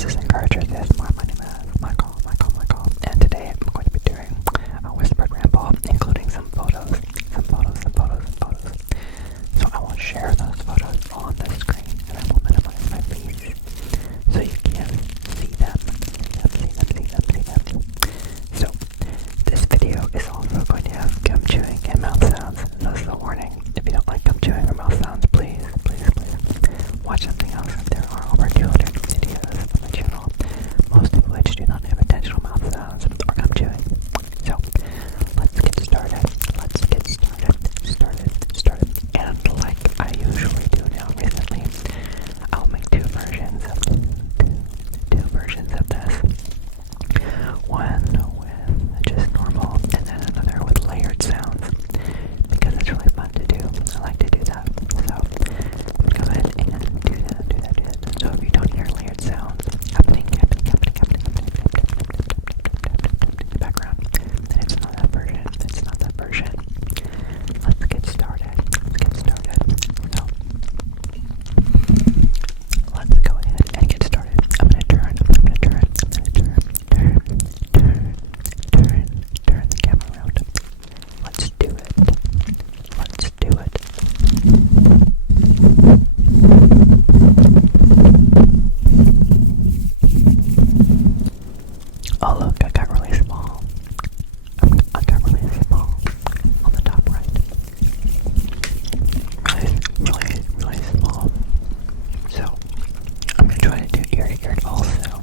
This is Encouragers ASMR. My name is Michael, and today I'm going to be doing a whispered ramble, including some photos. So I will share those photos on the screen, and I will minimize my face so you can see them. So this video is also going to have gum chewing and mouth sounds. And this is a warning. If you don't like gum chewing or mouth sounds, please watch something else. There are over 200 videos on my channel, most of which do not have intentional mouth sounds or gum chewing. So let's get started. And like I usually do now recently, I'll make two versions of this. One with just normal, and then another with layered sounds, because it's really fun to do. I like to do that. So go ahead and do that. So if you don't hear layered sounds happening in the background, then it's not that version. Let's get started. So let's go ahead and get started. I'm gonna turn the camera around. Let's do it. Oh look, I got really small. On the top right. Really small. So I'm gonna try to do ear to ear also.